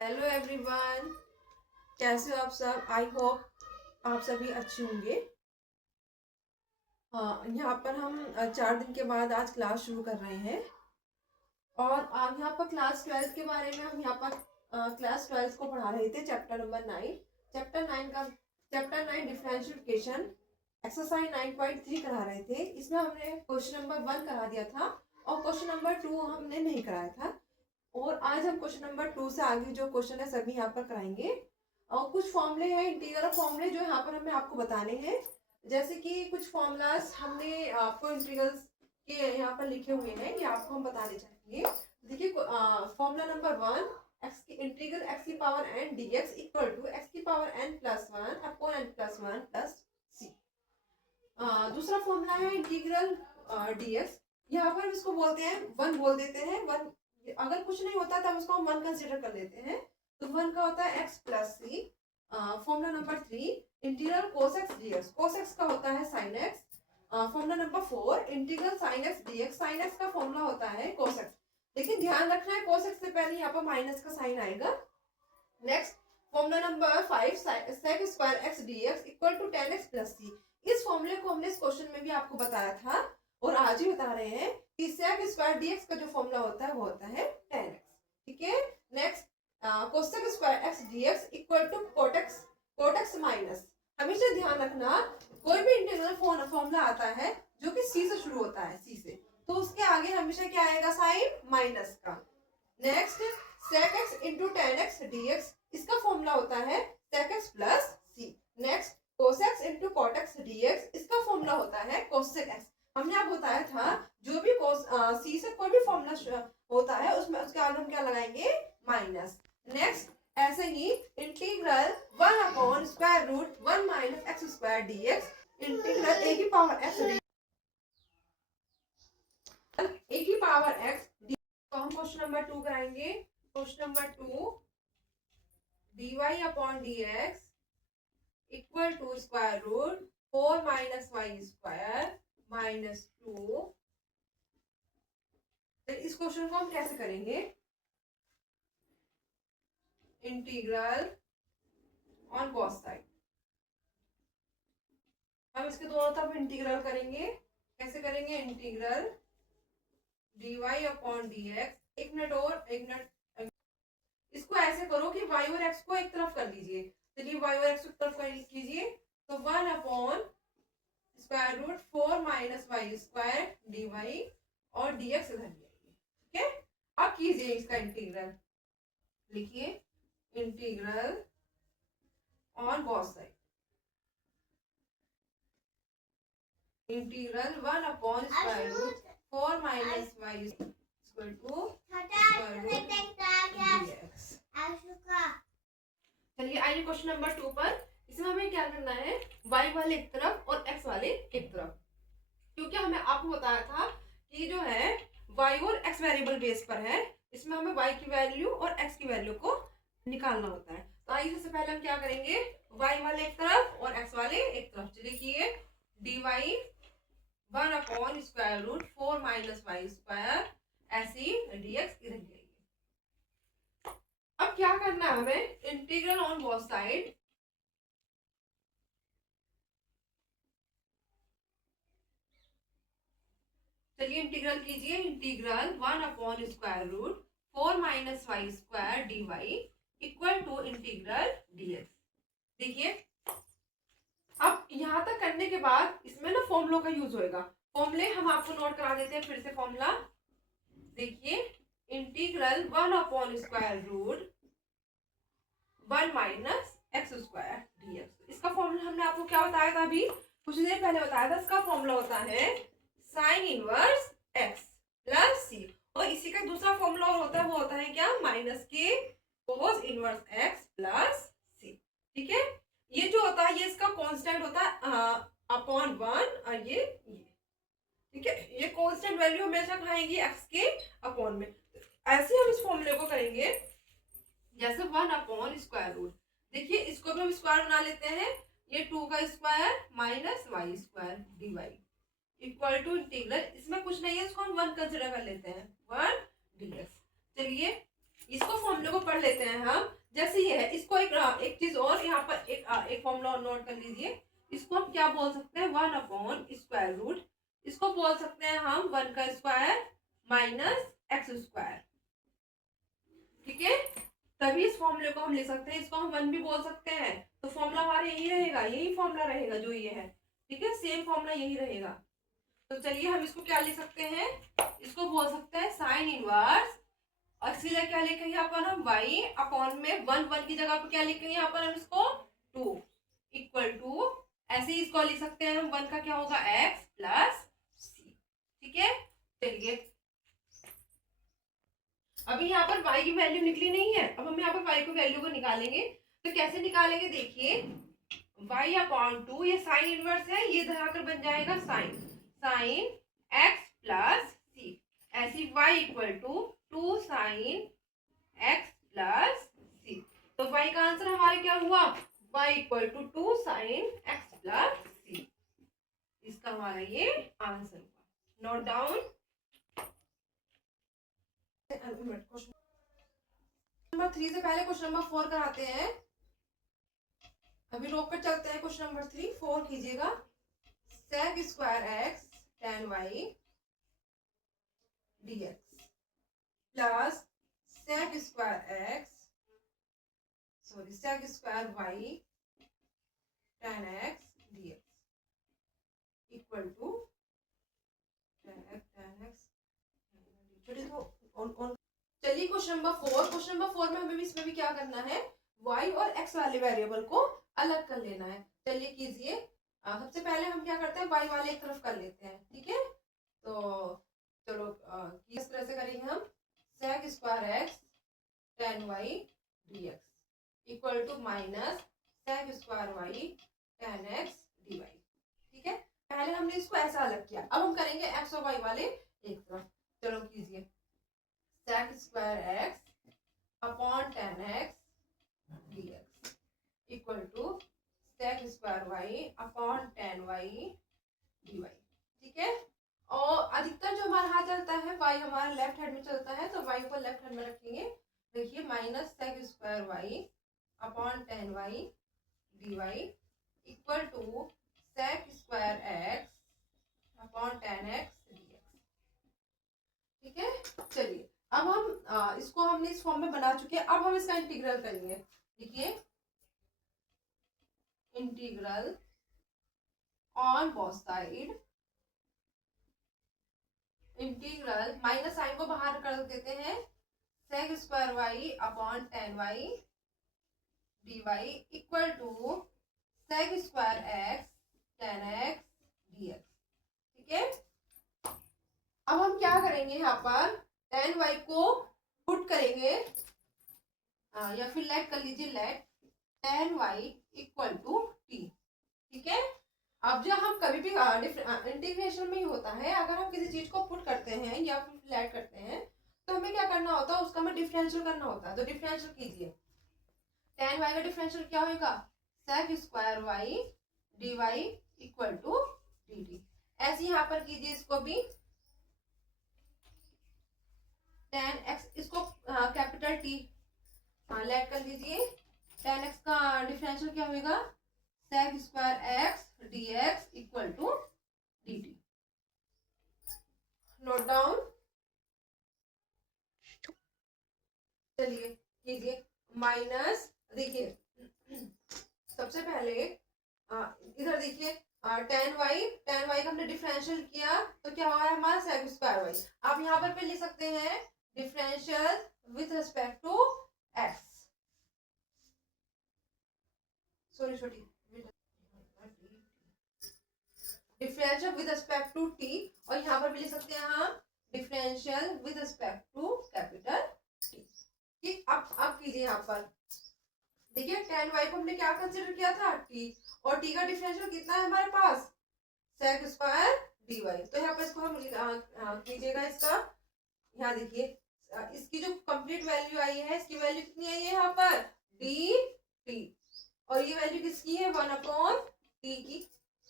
Hello everyone, कैसे हो आप सब। आई होप आप सभी अच्छे होंगे। हाँ, यहाँ पर हम 4 दिन के बाद आज क्लास शुरू कर रहे हैं और आज यहाँ पर क्लास 12 के बारे में हम यहाँ पर क्लास 12 को पढ़ा रहे थे। Chapter number 9, chapter 9 differentiation exercise 9.3 करा रहे थे। इसमें हमने क्वेश्चन नंबर 1 करा दिया था और क्वेश्चन नंबर 2 हमने नहीं कराया था। और आज हम क्वेश्चन नंबर 2 से आगे जो क्वेश्चन है सभी यहाँ पर कराएंगे। और कुछ फॉर्मूले हैं, इंटीग्रल फॉर्मूले जो यहाँ पर हमें आपको बताने हैं। जैसे कि कुछ फॉर्मूलाज हमने आपको इंटीग्रल्स के यहाँ पर लिखे हुए हैं, ये आपको हम बताने चाहेंगे। देखिए फॉर्मूला नंबर 1, एक्स की इंटीग्रल एक्स की power N D X equal to X की power N plus 1 upon N plus 1 plus C. दूसरा फॉर्मूला है इंटीग्रल डी एक्स। यहाँ पर इसको बोलते हैं 1 बोल देते हैं। 1 अगर कुछ नहीं होता तब उसको हम 1 कंसिडर कर लेते हैं। तो 1 का होता है x plus C. Formula number 3 integral cos X D X. Cos X का होता है sine X. Formula number 4 integral sine X D X. Sine X का फॉर्मूला होता है कोस एक्स। लेकिन ध्यान रखना है कोस एक्स से पहले यहाँ पर माइनस का साइन आएगा। Next formula number 5 sec square X D X equal to 10x plus C. इस फॉर्मूले को हमने इस क्वेश्चन में भी आपको बताया था और आज ही बता रहे हैं कि सेक स्क्वायर डीएक्स का जो फॉर्मूला होता है वो होता है 10x। ठीक है। Next cosec square x dx equal to cot x minus. हमेशा ध्यान रखना कोई भी इंटीग्रल फॉर्मूला आता है जो कि सी से शुरू होता है, सी से, तो उसके आगे हमेशा क्या आएगा, साइन माइनस का। Next sec x into tan X D X, इसका फॉर्मूला होता है sec x plus C. Next cos x into cot X D X, इसका फॉर्मूला होता है cosec x। हमने आपको बताया था जो भी सी से कोई भी फॉर्मूला होता है उसमें उसके आगे हम क्या लगाएंगे, माइनस। नेक्स्ट ऐसे ही integral 1 upon square root 1 minus x square D X, integral A की पावर एक्स डी। तो हम क्वेश्चन नंबर 2 कराएंगे। Question number 2 dy upon dx equal to square root 4 minus Y square minus 2। इस question को हम कैसे करेंगे, इंटीग्रल ऑन कॉस साइड। हम इसके दोनों तरफ इंटीग्रल करेंगे। कैसे करेंगे, इंटीग्रल dy अपॉन dx। एक मिनट, इसको ऐसे करो कि y और x को एक तरफ कर लीजिए। चलिए y और x को एक तरफ कर कीजिए। तो 1 upon square root 4 minus Y square d y और dx इधर ले आइए। ठीक है। अब कीजिए इसका इंटीग्रल। लिखिए integral on cos side. Integral 1 upon square root 4 minus y equal to square root dx। चलिए आइए क्वेश्चन नंबर 2 पर। इसमें हमें क्या करना है, y वाले एक तरफ और x वाले एक तरफ। क्योंकि हमें आपको बताया था कि जो है y और x वेरिएबल बेस पर है, इसमें हमें y की वैल्यू और x की वैल्यू को निकालना होता है। तो आइए सबसे पहले हम क्या करेंगे, y वाले एक तरफ और x वाले एक तरफ। चलिए किए dy 1 upon square root 4 minus Y square, ऐसी dx इधर जाएगी। अब क्या करना है हमें, इंटीग्रल ऑन बोथ साइड। चलिए इंटीग्रल कीजिए, integral 1 upon square root 4 minus Y square d y equal to integral dx। देखिए अब यहां तक करने के बाद इसमें ना फॉर्मूलों का यूज होएगा। फॉर्मूले हम आपको नोट करा देते हैं फिर से। फॉर्मूला देखिए integral 1 upon square root 1 minus x square dx। इसका फॉर्मूला हमने आपको क्या बताया था, अभी कुछ देर पहले बताया था। इसका फॉर्मूला होता है साइन इनवर्स एक्स प्लस सी। और इसी का दूसरा फॉर्मूला होता है, वो होता है क्या, माइनस के कोस इनवर्स एक्स प्लस सी। ठीक है। ये जो होता है ये इसका कांस्टेंट होता है अपॉन 1 और ये। ठीक है, ये कांस्टेंट वैल्यू हमेशा खाएंगी एक्स के अपॉन में। ऐसे हम इस फॉर्मूले को करेंगे जैसे 1 अपॉन स्क्वायर रूट। देखिए इसको भी हम स्क्वायर बना लेते हैं। ये 2 का square minus Y square d y equal to integral, इसमें कुछ नहीं है, इसको हम 1 कंसिडर कर लेते हैं, 1 dx। चलिए इसको फॉर्मूले को पढ़ लेते हैं हम। जैसे ये है, इसको एक चीज और यहाँ पर एक फॉर्मूला और नोट कर लीजिए। इसको हम क्या बोल सकते हैं, 1/√। इसको बोल सकते हैं हम 1² माइनस x²। ठीक है, तभी इस फॉर्मूले को हम लिख सकते हैं। इसको हम 1 भी बोल सकते हैं, तो फॉर्मूला हमारा यही रहेगा, यही फॉर्मूला रहेगा जो ये है। ठीक है, सेम फॉर्मूला यही रहेगा। तो चलिए हम इसको क्या लिख सकते हैं, इसको बोल सकते हैं साइन इनवर्स, और इसकी जगह क्या लिखेंगे यहाँ पर हम, y अपॉन में 1 की जगह पर क्या लिखेंगे यहाँ पर हम इसको 2 इक्वल टू, ऐसे ही इसको लिख सकते हैं हम 1 का क्या होगा x प्लस c। ठीक है, चलिए अभी यहाँ पर y की वैल्यू निकली नहीं है, अब हम यहाँ पर y की वैल्यू को निकालेंगे। तो कैसे निकालेंगे, देखिए y अपॉन 2, ये साइन इनवर्स है, ये धराकर बन जाएगा साइन x प्लस c। ऐसी y equal to 2 sine x plus c। तो y का आंसर हमारा क्या हुआ, y equal to 2 sine x plus c। इसका हमारा ये आंसर हुआ। Note down. क्वेश्चन नंबर 3 से पहले क्वेश्चन नंबर 4 कराते हैं। अभी रोक कर चलते हैं। क्वेश्चन नंबर 3 4 कीजिएगा। sec² x tan y dx plus sec² y tan x dx equal to tan x। चलिए चलिए क्वेश्चन नंबर 4 में हमें भी इसमें भी क्या करना है, y और x वाले वेरिएबल को अलग कर लेना है। चलिए कीजिए। सबसे पहले हम क्या करते हैं, y वाले एक तरफ कर लेते हैं। ठीक है, तो चलो किस तरह से करेंगे हम, sec² x tan y dx equal to minus sec² y tan x dy। ठीक है, पहले हमने इसको ऐसा अलग किया, अब हम करेंगे x और y वाले एक तरफ। चलो कीजिए, sec² x upon tan x dx equal to sec² y upon tan y dy। ठीक है, और अधिकतर जो हमारा हाथ चलता है y हमारा लेफ्ट हैंड में चलता है, तो y को लेफ्ट हैंड में रखेंगे। देखिए minus sec² y upon tan y dy equal to sec² x upon tan x dx। ठीक है, चलिए अब हम इसको हमने इस फॉर्म में बना चुके हैं। अब हम इसका इंटीग्रल करेंगे। देखिए integral on both side, integral minus sign को बाहर कर देते हैं, sec² y upon tan y dy equal to sec² x tan x dx। ठीक है, अब हम क्या करेंगे, यहाँ पर tan y को पुट करेंगे, या फिर लेट कर लीजिए, let tan y equal to t। ठीक है, अब जब हम कभी भी इंटीग्रेशन में ही होता है, अगर हम किसी चीज को पुट करते हैं या फिर लेट करते हैं, तो हमें क्या करना होता है, उसका हमें डिफरेंशियल करना होता है। तो डिफरेंशियल कीजिए, tan y का डिफरेंशियल क्या होगा, sec² y dy equal to dt। ऐसे यहाँ पर कीजिए, इसको भी tan x, इसको कैपिटल T लेट कर लीजिए। tan x का डिफरेंशियल क्या होगा, sec² x dx equal to dt। Note down. चलिए कीजिए, माइनस, देखिए सबसे पहले इधर देखिए tan y का हमने डिफरेंशियल किया, तो क्या हुआ है हमारा sec² y। आप यहाँ पर लिख सकते हैं differential with respect to x, sorry differential with respect to t, और यहाँ पर भी लिख सकते हैं हम differential with respect to capital T। ठीक, अब कीजिए, यहाँ पर देखिए tan y को हमने क्या कंसीडर किया था, t, और t का डिफरेंशियल कितना है हमारे पास, sec² dy। तो यहाँ पर इसको हम कीजिएगा, इसका यहाँ देखिए इसकी जो कंप्लीट वैल्यू आई है, इसकी वैल्यू कितनी आई है यहाँ पर, dt, और ये वैल्यू किसकी है, 1/t की,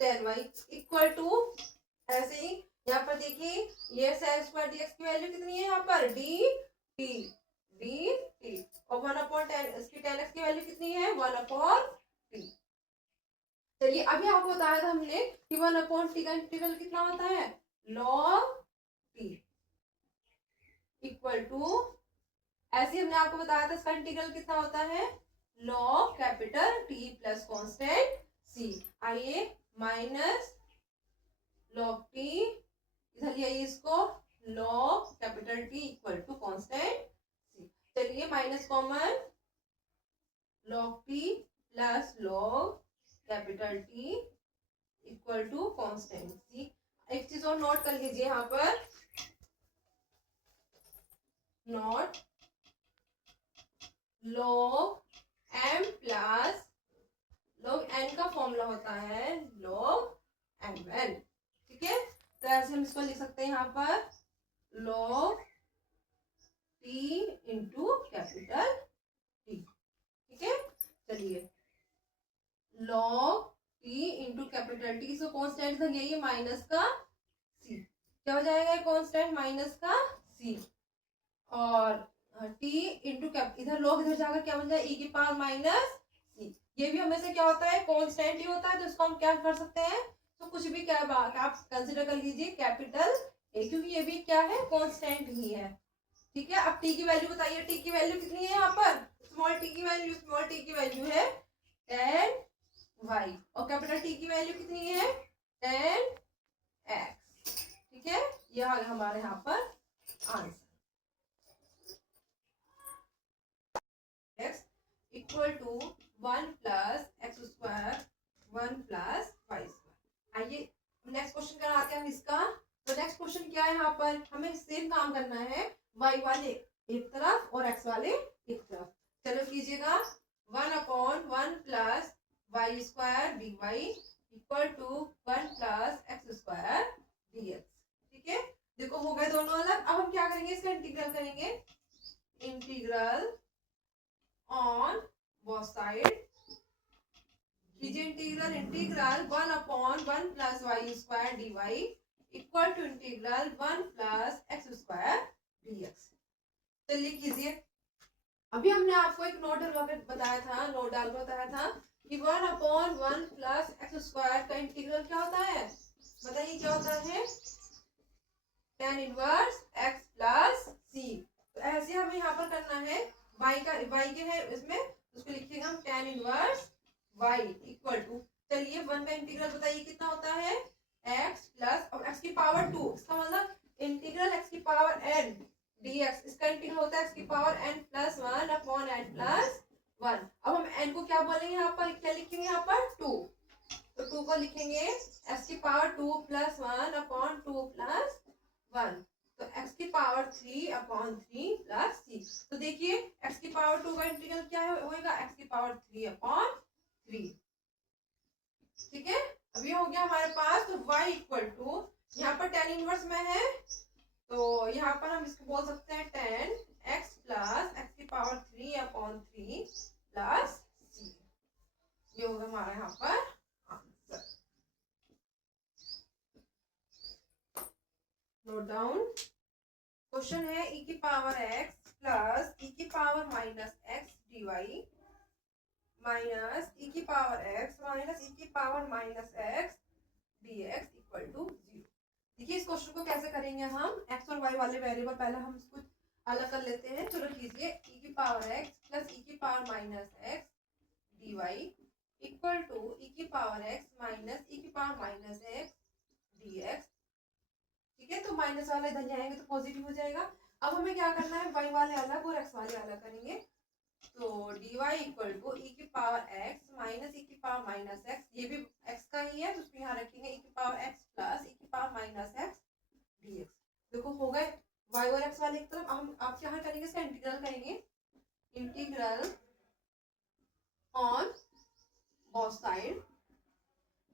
tan y इक्वल टू, ऐसे ही यहाँ पर देखिए ये sec² dx की वैल्यू कितनी है यहाँ पर, dt, 1/t। चलिए अभी आपको बताया था हमने कि 1/t का इंटीग्रल कितना होता है, log t इक्वल टू, ऐसे हमने आपको बताया था इसका इंटीग्रल कितना होता है, log capital T plus constant c। आइए माइनस log t, इधर लिया इसको, log capital T equal to constant c। चलिए minus common, log t plus log capital T equal to constant c। एक चीज और नोट कर लीजिए यहाँ पर, note log m plus log n का फॉर्मूला होता है log mn, ठीक है। तो ऐसे हम इसको लिख सकते हैं यहाँ पर log t into capital T, ठीक है। चलिए log t into capital T, इसको कॉन्स्टेंट था यही माइनस का c, क्या हो जाएगा कॉन्स्टेंट माइनस का c, और t इंटू कैप, इधर log इधर जाकर क्या बन जाए e की पावर माइनस c। ये भी हमेशा क्या होता है, कांस्टेंट ही होता है, तो इसको हम क्या कर सकते हैं, तो कुछ भी क्या आप कंसीडर कर लीजिए कैपिटल ए, क्योंकि ये भी क्या है कांस्टेंट ही है, ठीक है। अब t की वैल्यू बताइए, t की वैल्यू कितनी है यहाँ पर, स्मॉल t की वैल्यू है 10y, और कैपिटल T की वैल्यू कितनी है 10x, ठीक है। यह हमारे यहाँ पर answer x equal to 1 plus x square 1 plus y square. आइए नेक्स्ट क्वेश्चन कराते हैं हम इसका। तो नेक्स्ट क्वेश्चन क्या है, यहाँ पर हमें सेम काम करना है, y वाले एक तरफ और x वाले एक तरफ। चलो कीजिएगा, 1/1 plus y square d y equal to 1 plus x square D x, ठीक है। देखो हो गए दोनों अलग। अब हम क्या करेंगे, इसका इंटीग्रल करेंगे, इंटीग्रल ऑन बोथ साइड कीजिए, integral 1/1 plus y square d y equal to integral 1 plus x square D x. चलिए कीजिए, अभी हमने आपको एक नोट बताया था कि 1/1 प्लस एक्स स्क्वायर का इंटीग्रल क्या होता है, बताइए क्या होता है, tan inverse x plus c। तो ऐसे हमें यहाँ पर करना है, y के है इसमें, उसको लिखिएगा हम tan inverse y equal to, चलिए 1 का इंटीग्रल बताइए कितना होता है, x प्लस, और x की पावर 2, इसका मतलब इंटीग्रल x की पावर n dx, इसका इंटीग्रल होता है x की power n plus 1/n plus 1। अब हम n को क्या बोलेंगे, यहाँ पर क्या लिखेंगे, यहाँ पर 2, तो 2 को लिखेंगे x की पावर 2 प्लस 1/2 प्लस 1, तो x की पावर 3/3 प्लस c। तो देखिए x की पावर 2 का इंटीग्रल क्या होएगा, x की पावर 3/3, ठीक है। अभी हो गया हमारे पास, तो y इक्वल टू, यहाँ पर tan इनवर्स में है, तो यहाँ पर हम इसको बोल सकते हैं tan x प्लस x की पावर 3/3 प्लस c। ये होगा हमारा यहाँ पर आंसर। नोट डाउन, क्वेश्चन है e की पावर x प्लस e की power minus x dy minus e की पावर x माइनस e की power minus x dx equal to 0। देखिए इस क्वेश्चन को कैसे करेंगे हम, x और y वाले वेरिएबल पहले हम इसको अलग कर लेते हैं। चलो कीजिए, e की पावर x प्लस e की power minus x dy equal to e की पावर x माइनस e की पावर माइनस x dx, ठीक है। तो माइनस वाला इधर जाएंगे तो पॉजिटिव हो जाएगा। अब हमें क्या करना है, y वाले अलग और x वाले अलग करेंगे, तो dy इक्वल टू e की पावर x माइनस e की पावर माइनस x, ये भी x का ही है तो उसको यहाँ रखेंगे e की पावर x प्लस e की पावर माइनस x dx। देखो हो गए y और x वाले एक तरफ। हम आप यहाँ करेंगे, इसका इंटीग्रल करेंगे, इंटीग्रल ऑन बोथ साइड,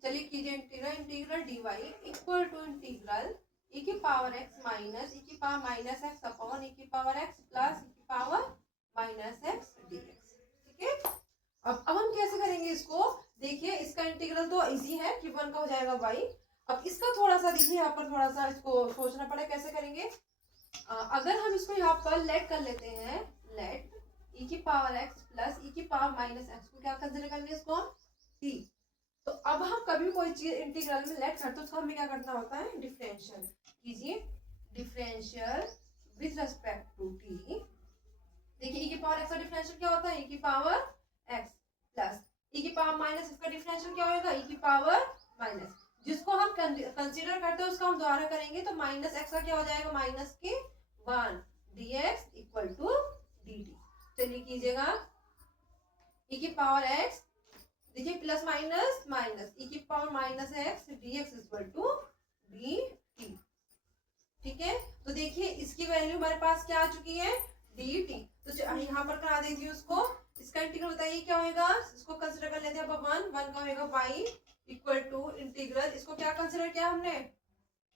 चलिए कीजिए integral dy equal to integral e की पावर x माइनस e की power minus x upon e की पावर x प्लस e की पावर माइनस x dx, ठीक है। अब हम कैसे करेंगे इसको, देखिए इसका इंटीग्रल तो इजी है कि 1 का हो जाएगा y। अब इसका थोड़ा सा देखिए, यहाँ पर थोड़ा सा इसको सोचना पड़ा कैसे करेंगे। अगर हम इसको यहाँ पर लेट कर लेते हैं, लेट e की पावर x प्लस e की पावर माइनस एक्स को क्या कंसिडर करेंगे इसको टी। तो अब हम कभी कोई चीज इंटीग्रल में लेट करते हैं उसको हमें क्या करना होता है डिफरेंशियल कीजिए। Differential with respect to t. देखिए e की पावर x का डिफरेंशियल क्या होता है e की पावर x प्लस e की पावर माइनस x का डिफरेंशियल क्या होगा e की पावर माइनस। जिसको हम कंसीडर करते हैं उसको हम दोबारा करेंगे तो माइनस एक्स का क्या हो जाएगा माइनस के 1 dx इक्वल टू dt। चलिए कीजिएगा e की पावर x देखिए प्लस माइनस माइनस e की power minus x dx equal to dt। ठीक है तो देखिए इसकी वैल्यू हमारे पास क्या आ चुकी है dt। तो यहाँ पर करा देती हूँ उसको। इसका इंटीग्रल बताइए क्या होगा। इसको कंसीडर कर लेते हैं अब वन का होगा y इक्वल टू इंटीग्रल इसको क्या कंसीडर किया हमने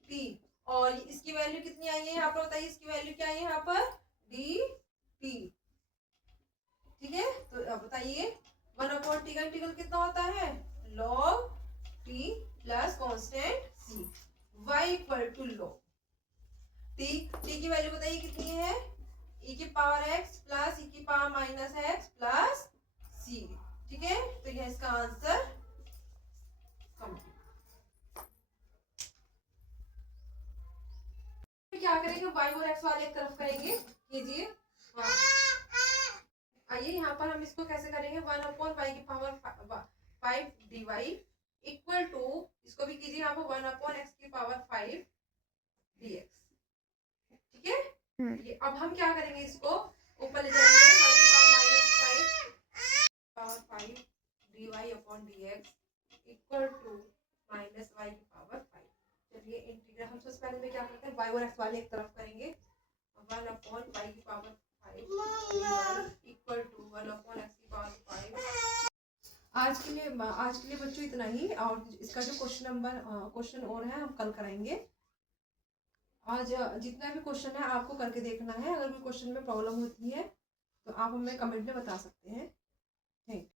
t और इसकी वैल्यू कितनी आई है यहाँ पर बताइए इसकी वैल्यू क्या है यहाँ पर dt। ठीक है तो बताइए 1/t का इंटीग्रल कितना होता है log t plus constant c y equal to log t की वैल्यू बताइए कितनी है e की पावर x प्लस e की power minus x plus c। ठीक है तो यह इसका आंसर क्या करेंगे y और x वाले एक तरफ करेंगे कीजिए। आइए यहाँ पर हम इसको कैसे करेंगे 1/y की पावर 5 dy इक्वल टू इसको भी कीजिए यहाँ पर 1/x की पावर 5 dx। ठीक है ये अब हम क्या करेंगे इसको ऊपर ले जाएंगे y की power -5 dy upon dx equal to minus y की पावर 5। चलिए इंटीग्रल हम सबसे पहले में क्या करते हैं y और x वाले एक तरफ करेंगे 1/y की पावर 5 इक्वल टू 1/x की पावर 5। आज के लिए बच्चों इतना ही और इसका जो क्वेश्चन और है हम कल कराएंगे। आज जितना भी क्वेश्चन है आपको करके देखना है। अगर कोई क्वेश्चन में प्रॉब्लम होती है तो आप हमें कमेंट में बता सकते हैं। Thank you.